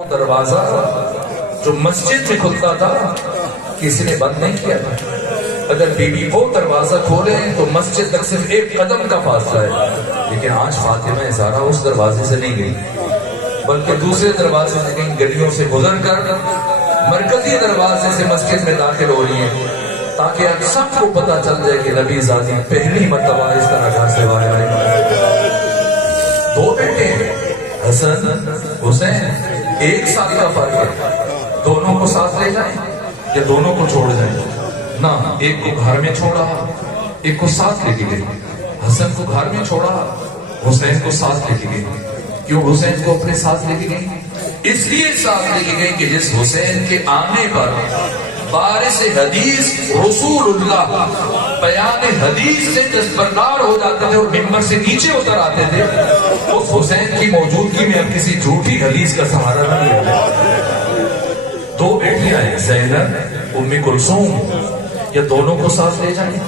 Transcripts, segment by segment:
دروازہ جو مسجد میں کھلتا تھا کسی نے بند نہیں کیا. اگر بیوی وہ دروازہ کھولے تو مسجد تک صرف ایک قدم کا فاصلہ ہے. لیکن آج فاطمہ زہرا اس دروازے سے نہیں گئی بلکہ دوسرے دروازے سے گئی. گلیوں سے گزر کر مرکزی دروازے سے مسجد میں داخل ہو رہی ہیں تاکہ اب سب کو پتا چل جائے کہ نبی زادی پہلی مرتبہ اس طرح گھر سے باہر آئے. دو بیٹے حسن حسین، 1 سال کا فرق ہے. دونوں کو ساتھ لے جائیں یا دونوں کو چھوڑ جائیں؟ نہ، ایک کو گھر میں چھوڑا، ایک کو ساتھ لے کے گئی. حسن کو گھر میں چھوڑا، حسین کو ساتھ لے کے گئی. کیوں حسین کو اپنے ساتھ لے کے گئی؟ اس لیے ساتھ لے کے گئی کہ جس حسین کے آنے پر بارش حدیث رسول اللہ بیان حدیث سے دستبردار ہو جاتے تھے اور ممبر سے نیچے اتر آتے تھے، اس حسین کی موجودگی میں اب کسی جھوٹی حدیث کا سہارا نہ لیا جائے. 2 بیٹیاں ہیں، زینب، ام کلثوم. یا دونوں کو ساتھ لے جائیں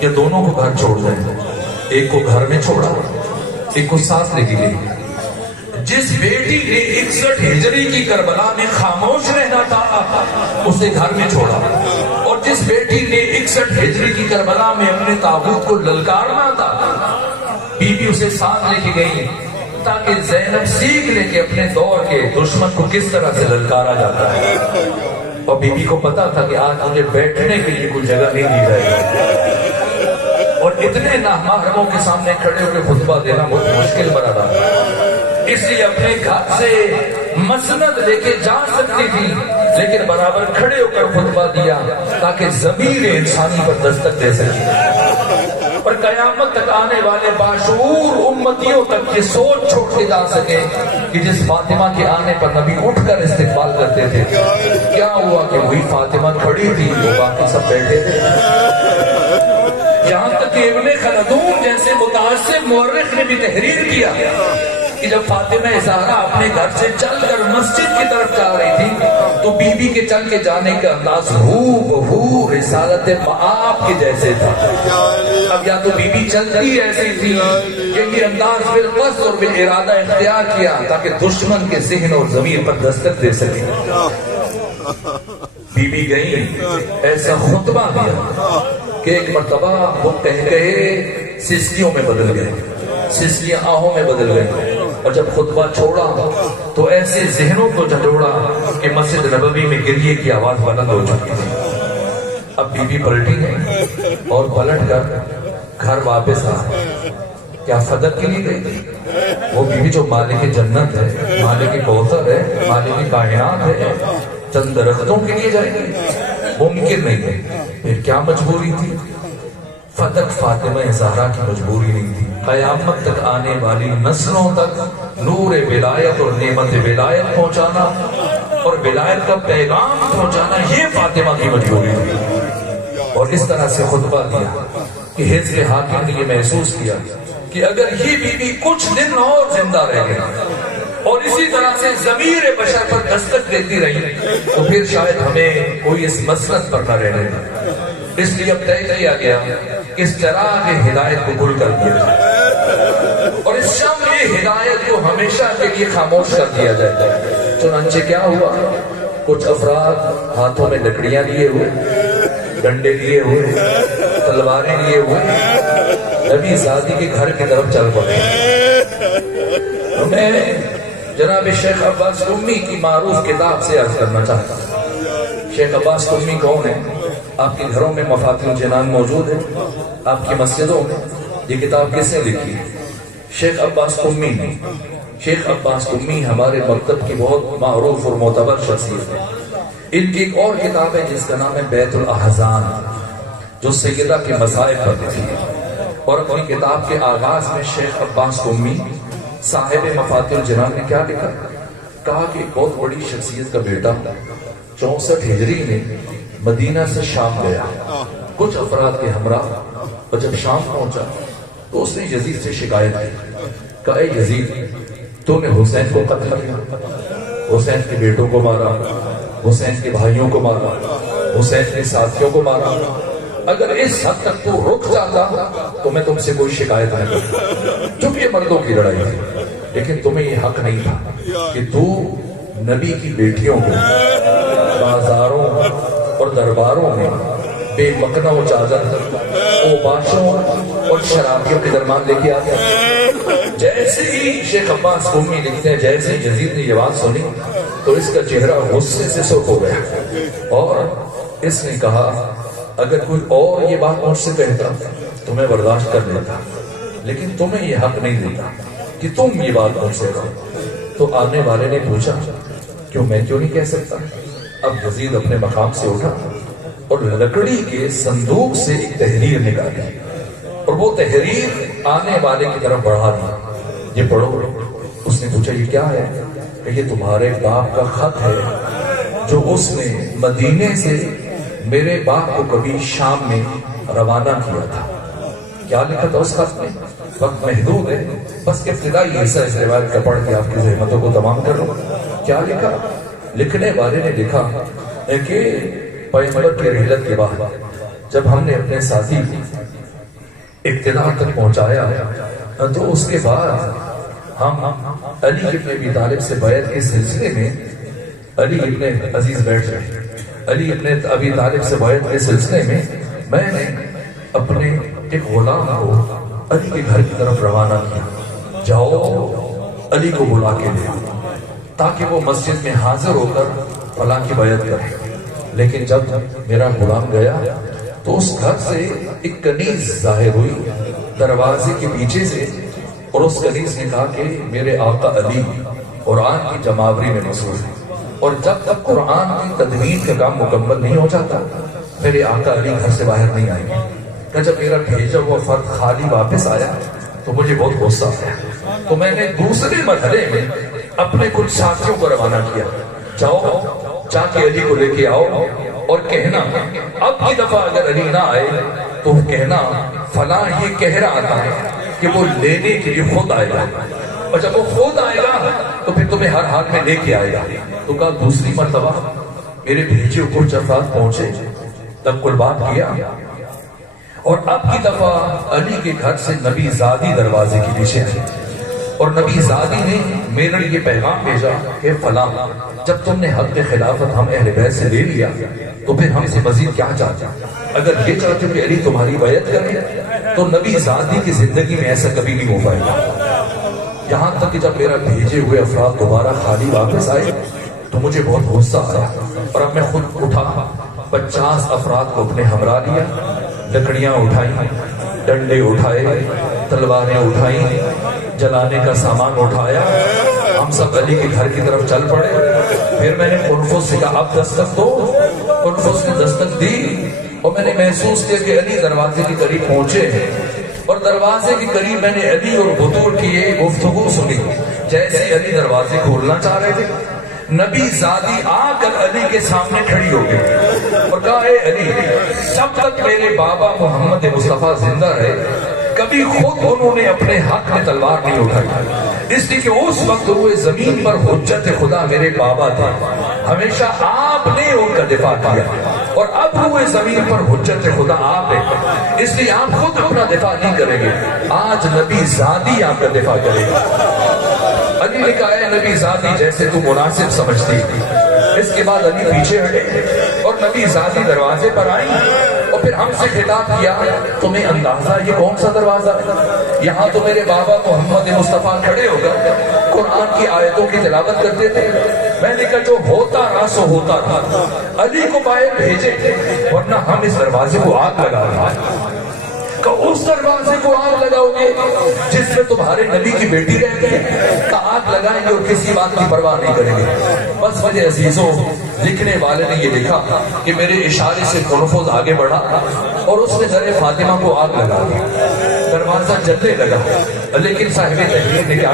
یا دونوں کو گھر چھوڑ جائیں. ایک کو گھر میں چھوڑا، ایک کو ساتھ لے کے گئی. جس بیٹی نے 61 ہجری کی کربلا میں خاموش رہنا تھا اسے گھر میں چھوڑا، اور جس بیٹی نے 61 ہجری کی کربلا میں اپنے طاغوت کو للکارنا تھا بی بی اسے ساتھ لے کے گئی تاکہ زینب سیکھ لے کے اپنے دور کے دشمن کو کس طرح سے للکارا جاتا ہے. اور بی بی کو پتا تھا کہ آج مجھے بیٹھنے کے لیے کوئی جگہ نہیں دی جائے گی اور اتنے نامحرموں کے سامنے کھڑے ہو کے خطبہ دینا بہت مشکل بنا رہا. اس لیے اپنے گھر سے مسند لے کے جا سکتی تھی لیکن برابر کھڑے ہو کر خطبہ دیا تاکہ ضمیر انسانی پر دستک دے سکے اور قیامت تک آنے والے باشعور امتیوں تک یہ سوچ چھوڑ کے جا سکے کہ جس فاطمہ کے آنے پر نبی اٹھ کر استقبال کرتے تھے کیا ہوا کہ وہی فاطمہ کھڑی تھی وہ باقی سب بیٹھے تھے. یہاں تک کہ ابن خلدون جیسے متعصب مورخ نے بھی تحریر کیا کہ جب فاطمہ زہرا اپنے گھر سے چل کر مسجد کی طرف جا رہی تھی تو بی بی کے چل کے جانے کا انداز ہو رسالت مآب کے جیسے تھا. اب یا تو بی بی چلتی ایسی تھی کہ یہ انداز بالقصد اور بالارادہ اختیار کیا تاکہ دشمن کے ذہن اور ضمیر پر دستک دے سکے. بی بی گئی، ایسا خطبہ دیا کہ ایک مرتبہ وہ قہقہے سسکیوں میں بدل گئے، سسکیاں آہوں میں بدل گئے. اور جب خطبہ چھوڑا تو ایسے ذہنوں کو جھنجھوڑا کہ مسجد نبوی میں گریے کی آواز بلند ہو چکی تھی. اب بی بی پلٹی گئی اور پلٹ کر گھر واپس آ. کیا فدق کے لیے گئی تھی؟ وہ بی بی جو مالک جنت ہے، مالک کوثر ہے، مالک کائنات ہے، چند درختوں کے لیے جائے گی؟ ممکن نہیں ہے. پھر کیا مجبوری تھی؟ فدق فاطمہ زہرا کی مجبوری نہیں تھی. قیامت تک آنے والی نسلوں تک نور ولایت اور نعمت ولایت پہنچانا اور ولایت کا پیغام پہنچانا یہ فاطمہ کی مجبوری تھی. اور اس طرح سے خطبہ دیا کہ حزب حاکم نے یہ محسوس کیا کہ اگر یہ بی بی کچھ دن اور زندہ رہ گئی اور اسی طرح سے ضمیر بشر پر دستک دیتی رہی تو پھر شاید ہمیں کوئی اس مسلک پر نہ رہنے دے. اس لیے اب طے کیا گیا کہ اس طرح کی ہدایت کو گل کر دیا جائے اور اس شام یہ ہدایت کو ہمیشہ کے لیے خاموش کر دیا جائے. چنانچہ کیا ہوا، کچھ افراد ہاتھوں میں لکڑیاں لیے ہوئے، ڈنڈے لیے ہوئے، تلواریں لیے ہوئے نبی زادی کے گھر کی طرف چل پڑے. میں جناب شیخ عباس قمی کی معروف کتاب سے عرض کرنا چاہتا ہوں. شیخ عباس قمی کون ہے؟ آپ کے گھروں میں مفاتیح الجنان موجود ہے، آپ کی مسجدوں میں. یہ کتاب کس نے لکھی؟ شیخ عباس قمی. شیخ عباس قمی ہمارے مکتب کی بہت معروف اور معتبر شخصیت ہے. ان کی ایک اور کتاب ہے جس کا نام ہے بیت الاحزان جو سیدہ کے مصائب پر لکھی ہے. اور اپنی کتاب کے آغاز میں شیخ عباس قمی صاحب مفاتیح الجنان نے کیا لکھا؟ کہا کہ ایک بہت بڑی شخصیت کا بیٹا 64 ہجری میں مدینہ سے شام گیا کچھ افراد کے ہمراہ، اور جب شام پہنچا تو اس نے یزید سے شکایت کی. کہا اے یزید، تو نے حسین کو قتل کیا، حسین کے بیٹوں کو مارا، حسین کے بھائیوں کو مارا، حسین کے ساتھیوں کو مارا. اگر اس حد تک تو رک جاتا تو میں تم سے کوئی شکایت نہ کرتا. چونکہ یہ مردوں کی لڑائی تھی لیکن تمہیں یہ حق نہیں تھا کہ تو نبی کی بیٹیوں کو بازاروں اور درباروں میں بے مکنا و چادر اوباشوں اور شرابیوں کے درمیان لے کے آتے ہیں۔ جیسے ہی شیخ عباس قومی لکھتے ہیں جیسے ہی یزید نے یہ بات سنی تو اس کا چہرہ غصے سے سرخ ہو گیا اور اس نے کہا اگر کوئی اور یہ بات مجھ سے کہتا تو میں برداشت کر لیتا، لیکن تمہیں یہ حق نہیں دیتا کہ تم یہ بات مجھ سے کہو۔ تو آنے والے نے پوچھا کیوں میں کیوں نہیں کہہ سکتا؟ اب یزید اپنے مقام سے اٹھا اور لکڑی کے صندوق سے ایک تحریر نکالی اور وہ تحریر آنے والے کی طرف بڑھا دی، یہ پڑھو۔ اس نے پوچھا یہ کیا ہے؟ کہ یہ تمہارے باپ کا خط ہے جو اس نے مدینے سے میرے باپ کو کبھی شام میں روانہ کیا تھا۔ کیا لکھا تھا اس خط میں؟ وقت محدود ہے، بس ابتدائی حصہ اس روایت کا پڑھ کے آپ کی زحمتوں کو تمام کر لو۔ کیا لکھا؟ لکھنے والے نے لکھا کہ پیغمبر کی رحلت کے بعد جب ہم نے اپنے ساتھی اقتدار تک پہنچایا تو اس کے بعد ہم علی ابن ابی طالب سے بیعت کے سلسلے میں علی ابن عزیز بیٹھ گئے، علی ابن ابی طالب سے بیعت کے سلسلے میں نے اپنے ایک غلام کو علی کے گھر کی طرف روانہ کیا، جاؤ علی کو بلا کے لے تاکہ وہ مسجد میں حاضر ہو کر فلاں کی بیعت کرے۔ لیکن جب میرا غلام گیا تو اس گھر سے ایک کنیز ظاہر ہوئی دروازے کے پیچھے سے، اور اس کنیز نے کہا کہ میرے آقا علی قرآن کی جماوری میں مصروف ہے اور جب تک قرآن کی تدوین کا کام مکمل نہیں ہو جاتا میرے آقا علی گھر سے باہر نہیں آئیں گے۔ کہ جب میرا بھیجا ہوا فرد خالی واپس آیا تو مجھے بہت غصہ آیا، تو میں نے دوسرے مرحلے میں اپنے کچھ ساتھیوں کو روانہ کیا، جاؤ جا کے علی کو لے کے آؤ اور کہنا اب کی دفعہ اگر علی نہ آئے تو کہنا فلاں یہ کہہ رہا تھا کہ وہ لینے کے لیے خود آئے گا، اور جب وہ خود آئے گا تو پھر تمہیں ہر حال میں لے کے آئے گا۔ تو کہا دوسری مرتبہ میرے بھیجے اوپر جب رات پہنچے تب کل بات کیا، اور اب کی دفعہ علی کے گھر سے نبی زادی دروازے کے پیچھے آئے اور نبی زادی نے میرے لیے پیغام بھیجا کہ فلاں جب تم نے حق خلافت ہم اہل بیت سے لے لیا تو پھر ہم سے مزید کیا چاہتے؟ اگر یہ چاہتے کہ علی تمہاری بیعت کرے تو نبی زادی کی زندگی میں ایسا کبھی نہیں ہو پائے گا۔ یہاں تک کہ جب میرا بھیجے ہوئے افراد دوبارہ خالی واپس آئے تو مجھے بہت غصہ آیا اور اب میں خود اٹھا 50 افراد کو اپنے ہمراہ لیا، لکڑیاں اٹھائیں، ڈنڈے اٹھائے، تلواریں اٹھائیں، جلانے کا سامان اٹھایا، ہم سب علی کے گھر کی طرف چل پڑے۔ پھر میں نے قنفذ سے کہا اب دستک دو، قنفذ نے دستک دی اور میں نے محسوس کیا کہ علی دروازے کے قریب پہنچے اور دروازے کے قریب میں نے علی اور بطول کی یہ گفتگو سنی۔ جیسے علی دروازے کھولنا چاہ رہے تھے نبی زادی آ کر علی کے سامنے کھڑی ہو گئی اور کہا اے علی جب تک میرے بابا محمد مصطفیٰ زندہ رہے کبھی خود انہوں نے اپنے حق میں تلوار نہیں اٹھائی، اس لیے کہ اس وقت روئے زمین پر حجت خدا میرے بابا تھے، ہمیشہ آپ نے ان کا دفاع کیا، اور اب روئے زمین پر حجت خدا آپ ہے، اس لیے آپ خود اپنا دفاع نہیں کریں گے، آج نبی زادی آپ کا دفاع کرے گا۔ علی نے کہا اے نبی زادی جیسے تو مناسب سمجھتی۔ اس کے بعد علی پیچھے ہٹے اور نبی زادی دروازے پر آئی اور پھر ہم سے خطاب کیا تمہیں اندازہ یہ کون سا دروازہ ہے؟ یہاں تو میرے بابا محمد مصطفیٰ کھڑے ہو کر قرآن کی آیتوں کی تلاوت کرتے تھے، میں نے کہا جو ہوتا رہا سو ہوتا تھا، علی کو باہر بھیجے ورنہ ہم اس دروازے کو آگ لگا رہے ہیں۔ کہ اس دروازے کو آگ لگاؤ گے جس میں تمہارے نبی کی بیٹی رہتی ہے، کہ آگ لگائیں گے اور کسی بات کی پرواہ نہیں کریں گے۔ بس مجھے عزیزوں لکھنے والے نے یہ لکھا کہ میرے اشارے سے قنفذ آگے بڑھا اور اس نے در فاطمہ کو آگ لگا دی، دروازہ جلنے لگا، لیکن صاحب تحریر نے کیا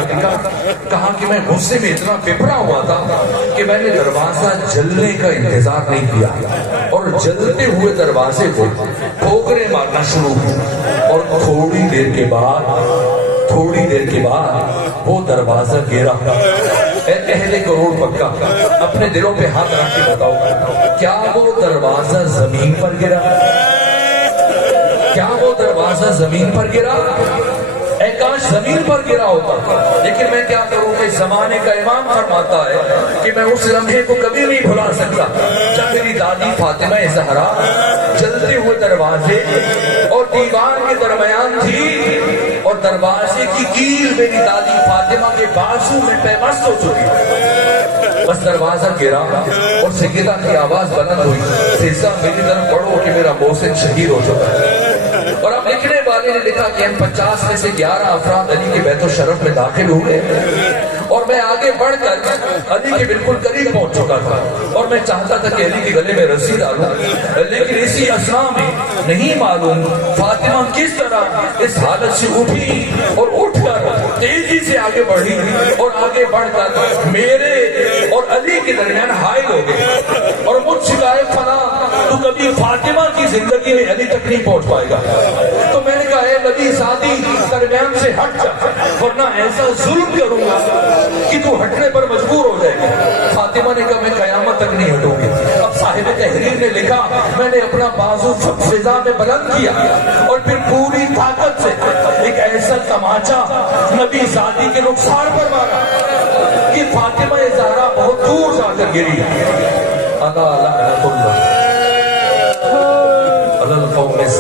کہا کہ میں غصے میں اتنا پپڑا ہوا تھا کہ میں نے دروازہ جلنے کا انتظار نہیں کیا اور جلتے ہوئے دروازے کو ٹھوکریں مارنا شروع کیا، اور تھوڑی دیر کے بعد وہ دروازہ گرا۔ اے اہل کروڑ مکہ اپنے دلوں پہ ہاتھ رکھ کے بتاؤ کیا وہ دروازہ زمین پر گرا؟ کیا وہ دروازہ زمین پر گرا؟ اے کاش زمین پر گرا ہوتا، لیکن میں کیا کروں کہ زمانے کا امام فرماتا ہے کہ میں اس لمحے کو کبھی نہیں بھلا سکتا جب میری دادی فاطمہ زہرا جلتے ہوئے دروازے اور دیوار کے درمیان تھی، اور دروازے کی کیل میری دادی فاطمہ کے بازو میں پیوست ہو چکی۔ بس دروازہ گرا اور سیدہ کی آواز بلند ہوئی، سیدہ میری طرف پڑھو کہ میرا محسن شہید ہو چکا ہے۔ اور اب لکھنے والے نے لکھا کہ ہم 50 میں سے 11 افراد علی کے بیت الشرف میں داخل ہوئے، اور میں آگے بڑھ کر علی کے بالکل قریب پہنچ چکا تھا، اور میں چاہتا تھا کہ علی کے گلے میں رسی ڈالوں، لیکن اسی اسنا میں نہیں معلوم فاطمہ کس طرح اس حالت سے اٹھی اور اٹھ کر تیزی سے آگے بڑھی، اور آگے بڑھ کر میرے اور علی کے درمیان حائل ہو گئے، اور مجھ سے کہا فلاں تو کبھی فاطمہ کی زندگی میں علی تک نہیں پہنچ پائے گا۔ تو میں نے کہا اے نبی ساتھی درمیان سے ہٹ جا، ورنہ ایسا ظلم کروں گا کہ تو ہٹنے پر مجبور ہو جائے گا۔ فاطمہ نے کہا میں قیامت تک نہیں ہٹوں گی۔ اب صاحب تحریر نے لکھا میں نے اپنا بازو فضا میں بلند کیا اور پھر پوری طاقت سے ایک ایسا تماچا نبی ذاتی کے رخسار پر مارا کہ فاطمہ زہرا بہت دور جا کر گری۔ اللہ اللہ